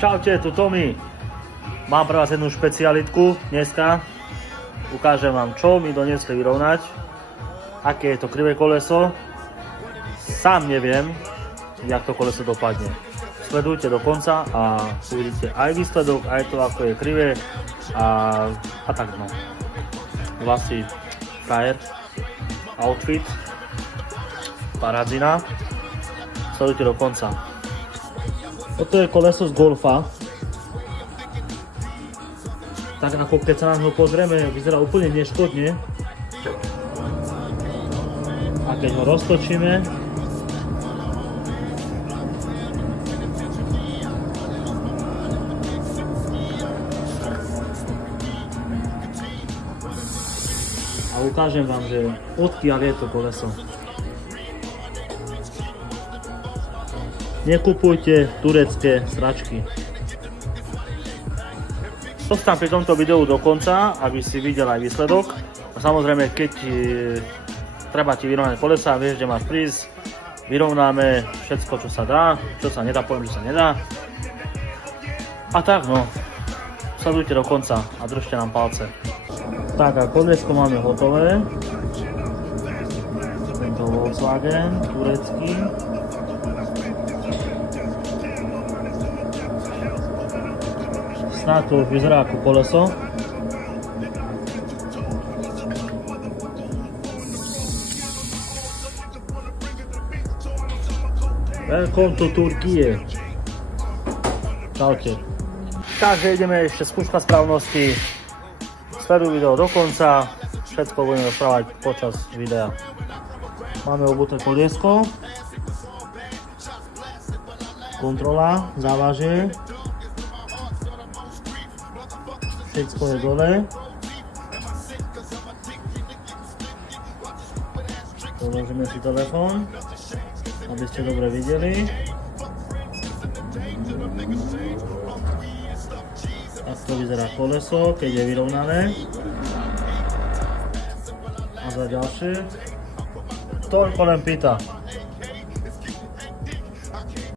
Čaute, tu Tomi. Mám pre vás jednu špecialitku dneska. Ukážem vám, čo mi doniesli vyrovnať. Aké je to krivé koleso. Sám neviem, jak to koleso dopadne. Sledujte do konca a uvidíte aj výsledok, aj to, ako je krivé. A tak no. Vlasy, frajer, outfit, paradzina. Sledujte do konca. Toto je koleso z Golfa. Tak ako keď sa na ho pozrieme, vyzerá úplne neškodne. A keď ho roztočíme, a ukážem vám, že odkiaľ je to koleso. Nekupujte turecké sračky. Zostaň pri tomto videu do konca, aby si videl aj výsledok. A samozrejme, keď treba ti vyrovnať kolesa, vieš, kde máš prísť, vyrovnáme všetko, čo sa dá, čo sa nedá, poviem, že sa nedá. A tak no, sledujte do konca a držte nám palce. Tak a kolesko máme hotové. Tento Volkswagen turecký. Snáď to už vyzerá ako koleso. Welcome to Turkije. Čaute. Takže ideme ešte skúška správnosti. Sleduj video do konca. Všetko budeme rozprávať počas videa. Máme obuté koliesko. Kontrola, závažie. Všetko je dole. Položíme si telefón, aby ste dobre videli. Takto vyzerá koleso, keď je vyrovnané. A za ďalšie. Toľko len pýta.